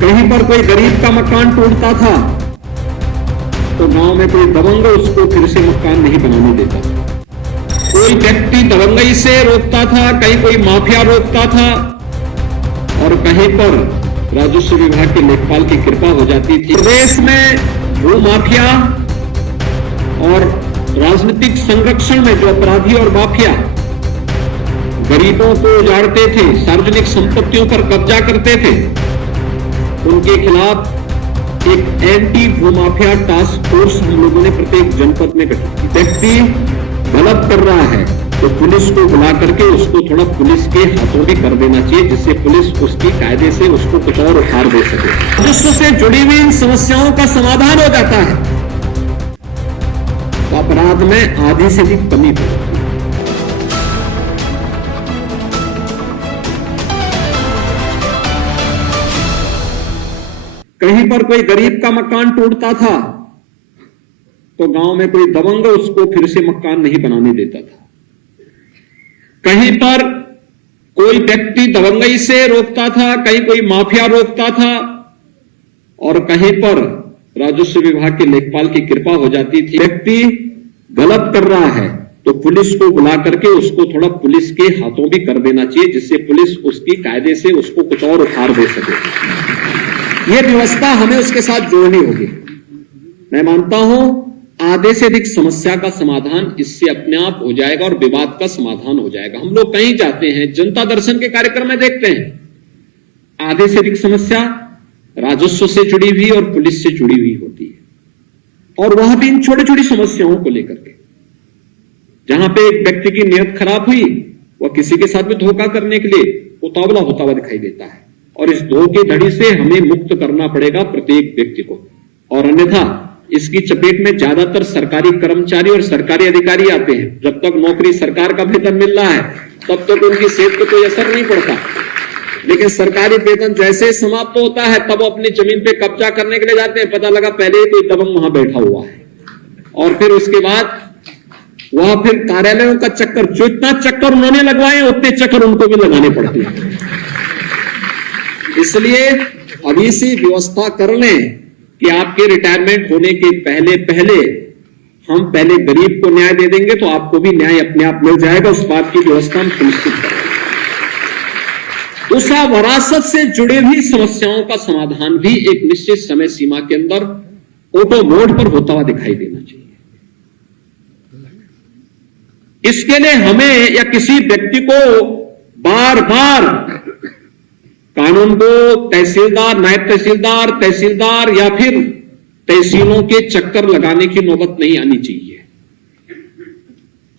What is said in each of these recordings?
कहीं पर कोई गरीब का मकान टूटता था तो गांव में कोई दबंग उसको फिर से मकान नहीं बनाने देता था। कोई व्यक्ति दबंगई से रोकता था, कहीं कोई माफिया रोकता था, और कहीं पर राजस्व विभाग के लेखपाल की कृपा हो जाती थी। प्रदेश में भू माफिया और राजनीतिक संरक्षण में जो अपराधी और माफिया गरीबों को उजाड़ते थे, सार्वजनिक संपत्तियों पर कब्जा करते थे, उनके खिलाफ एक एंटी भूमाफिया टास्क फोर्स हम लोगों ने प्रत्येक जनपद में गठित की। व्यक्ति गलत कर रहा है तो पुलिस को बुला करके उसको थोड़ा पुलिस के हाथों भी कर देना चाहिए, जिससे पुलिस उसकी कायदे से उसको कुछ और उखाड़ दे सके। राजस्व से जुड़ी हुई इन समस्याओं का समाधान हो जाता है तो अपराध में आधी से भी कमी हो जाती है। कहीं पर कोई गरीब का मकान टूटता था तो गांव में कोई दबंग उसको फिर से मकान नहीं बनाने देता था। कहीं पर कोई व्यक्ति दबंगई से रोकता था, कहीं कोई माफिया रोकता था, और कहीं पर राजस्व विभाग के लेखपाल की कृपा हो जाती थी। व्यक्ति गलत कर रहा है तो पुलिस को बुला करके उसको थोड़ा पुलिस के हाथों भी कर देना चाहिए, जिससे पुलिस उसकी कायदे से उसको कुछ और उखाड़ दे सके। यह व्यवस्था हमें उसके साथ जोड़नी होगी। मैं मानता हूं आधे से अधिक समस्या का समाधान इससे अपने आप हो जाएगा और विवाद का समाधान हो जाएगा। हम लोग कहीं जाते हैं, जनता दर्शन के कार्यक्रम में देखते हैं आधे से अधिक समस्या राजस्व से जुड़ी हुई और पुलिस से जुड़ी हुई होती है, और वह भी इन छोटी छोटी समस्याओं को लेकर के। जहां पे एक व्यक्ति की नियत खराब हुई, वह किसी के साथ भी धोखा करने के लिए उतावला होता हुआ दिखाई देता है, और इस धोखेधड़ी से हमें मुक्त करना पड़ेगा प्रत्येक व्यक्ति को। और अन्यथा इसकी चपेट में ज्यादातर सरकारी कर्मचारी और सरकारी अधिकारी आते हैं। जब तक नौकरी सरकार का वेतन मिल रहा है तब तक उनकी सेहत पर कोई असर नहीं पड़ता, लेकिन सरकारी वेतन जैसे समाप्त होता है तब वो अपनी जमीन पे कब्जा करने के लिए जाते हैं। पता लगा पहले ही कोई दबंग वहां बैठा हुआ है, और फिर उसके बाद वह फिर कार्यालयों का चक्कर, जो इतना चक्कर उन्होंने लगवाए उतने चक्कर उनको भी लगाने पड़ते हैं। इसलिए अभी से व्यवस्था कर लें कि आपके रिटायरमेंट होने के पहले पहले हम पहले गरीब को न्याय दे देंगे तो आपको भी न्याय अपने आप मिल जाएगा। उस बात की व्यवस्था हम सुनिश्चित करेंगे। दूसरा, विरासत से जुड़े हुई समस्याओं का समाधान भी एक निश्चित समय सीमा के अंदर ऑटो मोड पर होता हुआ दिखाई देना चाहिए। इसके लिए हमें या किसी व्यक्ति को बार बार कानून को तहसीलदार, नायब तहसीलदार, तहसीलदार या फिर तहसीलों के चक्कर लगाने की नौबत नहीं आनी चाहिए।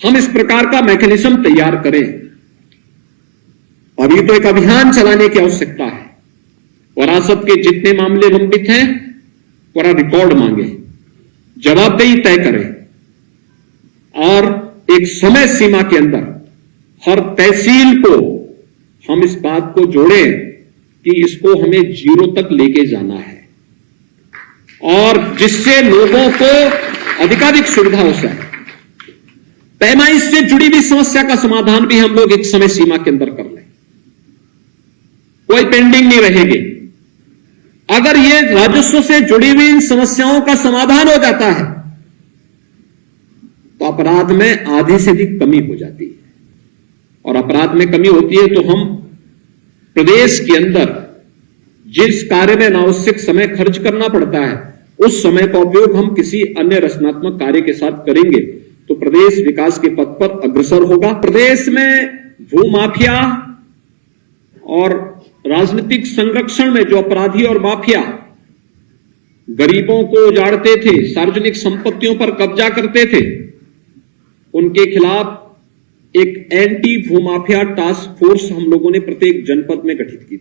हम इस प्रकार का मैकेनिज्म तैयार करें। अभी तो एक अभियान चलाने की आवश्यकता है। विरासत के जितने मामले लंबित हैं पूरा रिकॉर्ड मांगे, जवाबदेही तय करें, और एक समय सीमा के अंदर हर तहसील को हम इस बात को जोड़ें कि इसको हमें जीरो तक लेके जाना है, और जिससे लोगों को अधिकाधिक सुविधा हो सके। पैमाइश से जुड़ी हुई समस्या का समाधान भी हम लोग एक समय सीमा के अंदर कर लें, कोई पेंडिंग नहीं रहेगी। अगर ये राजस्व से जुड़ी हुई इन समस्याओं का समाधान हो जाता है तो अपराध में आधी से भी कमी हो जाती है, और अपराध में कमी होती है तो हम प्रदेश के अंदर जिस कार्य में अनावश्यक समय खर्च करना पड़ता है उस समय का उपयोग हम किसी अन्य रचनात्मक कार्य के साथ करेंगे तो प्रदेश विकास के पथ पर अग्रसर होगा। प्रदेश में भू माफिया और राजनीतिक संरक्षण में जो अपराधी और माफिया गरीबों को उजाड़ते थे, सार्वजनिक संपत्तियों पर कब्जा करते थे, उनके खिलाफ एक एंटी भूमाफिया टास्क फोर्स हम लोगों ने प्रत्येक जनपद में गठित की।